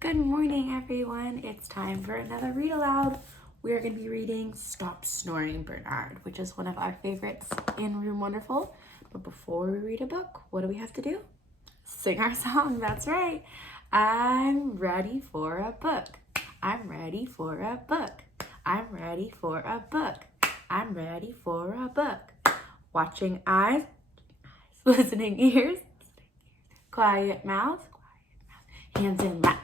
Good morning, everyone. It's time for another read aloud. We are going to be reading Stop Snoring, Bernard, which is one of our favorites in Room Wonderful. But before we read a book, what do we have to do? Sing our song. That's right. I'm ready for a book. I'm ready for a book. I'm ready for a book. I'm ready for a book. Watching eyes, listening ears, quiet mouth, hands in lap.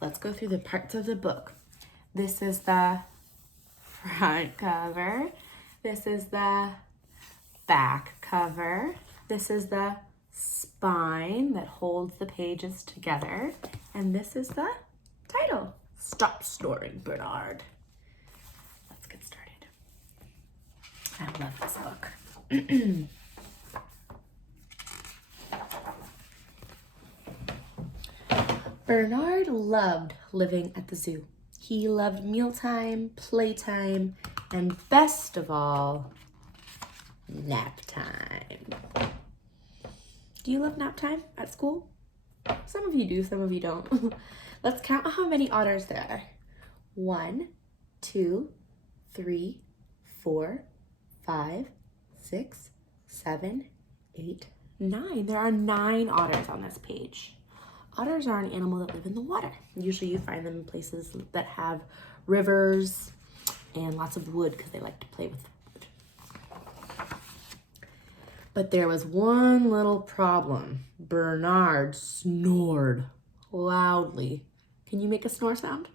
Let's go through the parts of the book. This is the front cover. This is the back cover. This is the spine that holds the pages together. And this is the title, Stop Snoring, Bernard. Let's get started. I love this book. Bernard loved living at the zoo. He loved mealtime, playtime, and best of all, nap time. Do you love nap time at school? Some of you do, some of you don't. Let's count how many otters there are. 1, 2, 3, 4, 5, 6, 7, 8, 9. There are 9 otters on this page. Otters are an animal that live in the water. Usually you find them in places that have rivers and lots of wood because they like to play with wood. But there was one little problem. Bernard snored loudly. Can you make a snore sound?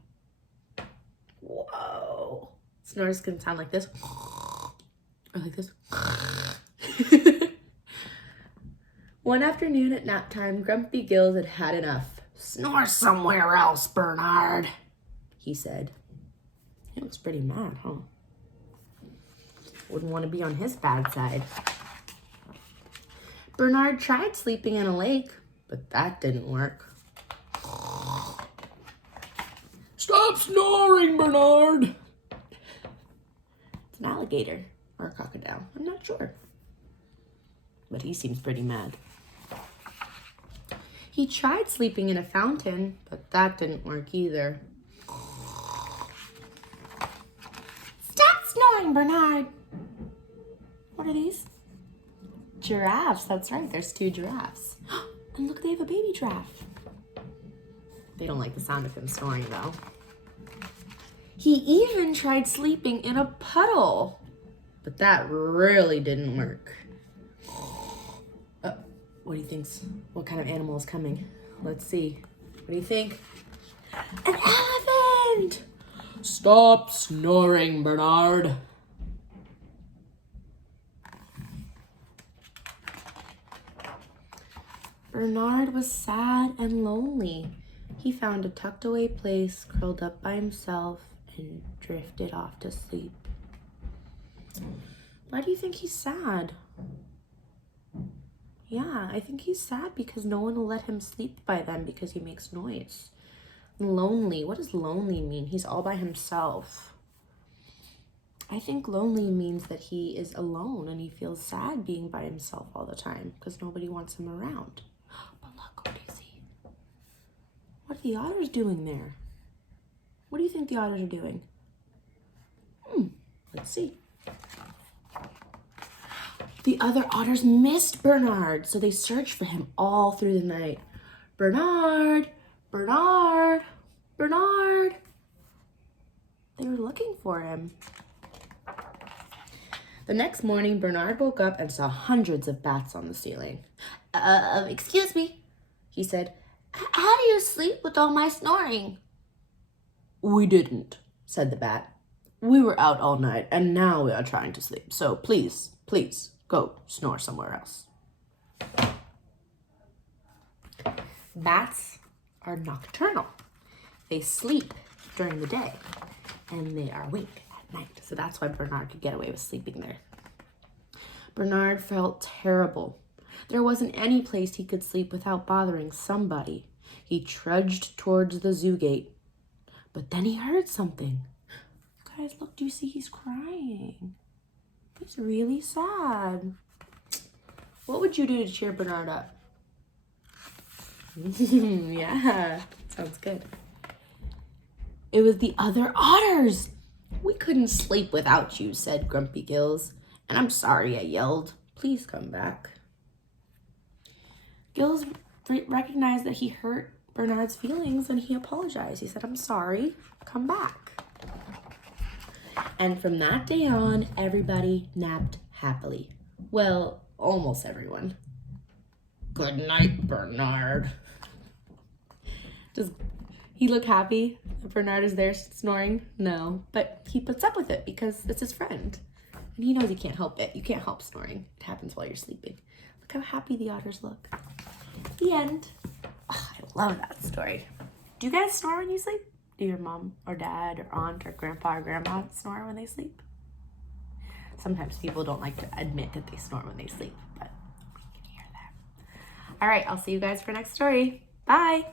Whoa. Snores can sound like this or like this. One afternoon at nap time, Grumpy Gills had had enough. "Snore somewhere else, Bernard," he said. He looks pretty mad, huh? Wouldn't want to be on his bad side. Bernard tried sleeping in a lake, but that didn't work. "Stop snoring, Bernard!" It's an alligator or a crocodile. I'm not sure. But he seems pretty mad. He tried sleeping in a fountain, but that didn't work either. "Stop snoring, Bernard!" What are these? Giraffes, that's right, there's 2 giraffes. And look, they have a baby giraffe. They don't like the sound of him snoring, though. He even tried sleeping in a puddle, but that really didn't work. What do you think? What kind of animal is coming? Let's see. What do you think? An elephant! "Stop snoring, Bernard." Bernard was sad and lonely. He found a tucked away place, curled up by himself, and drifted off to sleep. Why do you think he's sad? Yeah, I think he's sad because no one will let him sleep by then because he makes noise. Lonely. What does lonely mean? He's all by himself. I think lonely means that he is alone and he feels sad being by himself all the time because nobody wants him around. But look, what do you see? What are the otters doing there? What do you think the otters are doing? Let's see. The other otters missed Bernard, so they searched for him all through the night. "Bernard! Bernard! Bernard!" They were looking for him. The next morning, Bernard woke up and saw hundreds of bats on the ceiling. Excuse me," he said. "How do you sleep with all my snoring?" "We didn't," said the bat. "We were out all night, and now we are trying to sleep. So please, go snore somewhere else." Bats are nocturnal. They sleep during the day, and they are awake at night. So that's why Bernard could get away with sleeping there. Bernard felt terrible. There wasn't any place he could sleep without bothering somebody. He trudged towards the zoo gate, but then he heard something. Guys, look, do you see he's crying? He's really sad. What would you do to cheer Bernard up? Yeah, sounds good. It was the other otters. We couldn't sleep without you, said Grumpy Gills. And I'm sorry, I yelled. Please come back. Gills recognized that he hurt Bernard's feelings and he apologized. He said, I'm sorry, come back. And from that day on, everybody napped happily. Well, almost everyone. Good night, Bernard. Does he look happy that Bernard is there snoring? No, but he puts up with it because it's his friend. And he knows he can't help it. You can't help snoring. It happens while you're sleeping. Look how happy the otters look. The end. Oh, I love that story. Do you guys snore when you sleep? Do your mom or dad or aunt or grandpa or grandma snore when they sleep? Sometimes people don't like to admit that they snore when they sleep, but we can hear that. All right, I'll see you guys for next story. Bye.